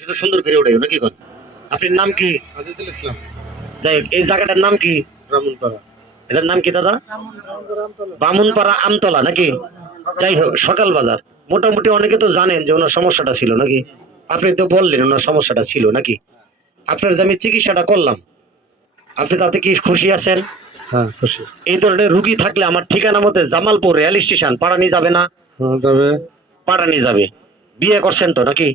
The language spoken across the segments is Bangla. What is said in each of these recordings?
সেটা সুন্দর করে ওঠাই নাকি কোন? আপনার নাম কি? আজিজুল ইসলাম। যাই হোক, এই জায়গাটার নাম কি? ব্রাহ্মণপাড়া। এটার নাম কি দাদা? বামুনপাড়া আমতলা নাকি? যাই হোক, সকাল বাজার। মোটামুটি অনেকে তো জানেন যে ওনার সমস্যাটা ছিল নাকি? আপনি তো বললেন ওনার সমস্যাটা ছিল নাকি? আপনার যে আমি চিকিৎসাটা করলাম, আপনি তাতে কি খুশি আছেন? হ্যাঁ, খুশি। এই ধরনের রুগী থাকলে আমার ঠিকানা মতে জামালপুর রেল স্টেশন পাড়ানি যাবে না? হ্যাঁ, যাবে। পাড়ানি যাবে। বিয়ে করছেন তো নাকি?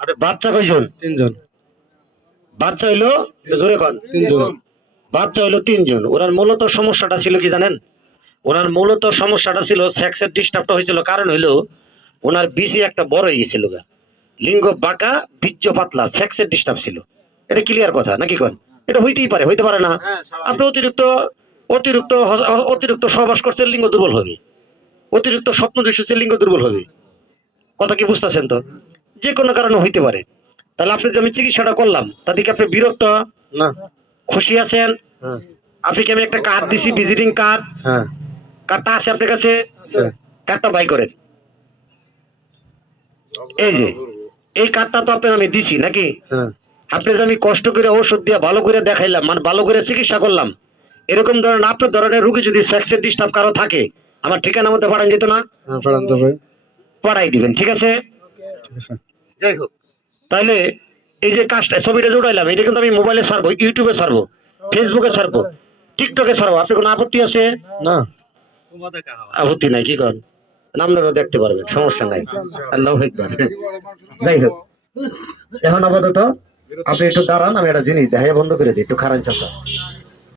আরে বাচ্চা কয়জন? 3 জন। বাচ্চা হইলো জোরে কন। 3 জন। বাচ্চা হইলো 3 জন। ওনার মূলত সমস্যাটা ছিল কি জানেন? ওনার মূলত সমস্যাটা ছিল সেক্সের ডিস্টার্বটা হয়েছিল, কারণ হইলো ওনার বিসি একটা বড় হয়ে গেছিল গা, লিঙ্গ বাঁকা, বীর্য পাতলা, সেক্সের ডিস্টার্ব ছিল। এটা ক্লিয়ার কথা নাকি কোন? এটা হইতেই পারে, হইতে পারে না? আপনি অতিরিক্ত অতিরিক্ত অতিরিক্ত সহবাস করছে, লিঙ্গ দুর্বল হবে। অতিরিক্ত স্বপ্ন দৃশ্যছে, লিঙ্গ দুর্বল হবে। কথা কি বুঝতেছেন তো? যে কোনো কারণে হইতে পারে। তাহলে আপনি যে আমি চিকিৎসাটা করলাম তাতে কি আপনি বিরক্ত? না। খুশি আছেন? হ্যাঁ। আপনি কি আমি একটা কার্ড দিছি, ভিজিটিং কার্ড? হ্যাঁ, কার্ডটা আছে আপনার কাছে? আছে। কার্ডটা বাই করেন। এই যে এই কার্ডটা তো আপনার আমি দিছি নাকি? হ্যাঁ। আপনি যে আমি কষ্ট করে ওষুধ দিয়ে ভালো করে দেখাইলাম, মানে ভালো করে চিকিৎসা করলাম, এরকম ধরনের আপনার ধরনের রোগী যদি সেক্সের ডিস্টার্ব কারো থাকে, আমার ঠিকানা মতো পাঠান যেত না? হ্যাঁ, পাঠান যাবে। পাঠাই দিবেন, ঠিক আছে? ঠিক আছে। যাই হোক, তাহলে এই যে কাজটা ছবিটা যে উঠাইলাম, এটা কিন্তু আমি মোবাইলে ছাড়বো, ইউটিউবে ছাড়বো, ফেসবুকে ছাড়বো, টিকটকে ছাড়বো। আপনার কোনো আপত্তি আছে? না। আপত্তি নাই কি কর? আপনারাও দেখতে পারবেন, সমস্যা নাই। আল্লাহ আকবার। যাই হোক, এখন আপাতত আপনি একটু দাঁড়ান, আমি একটা জিনিস দেখাই, বন্ধ করে দিই, একটু খারান চাষা।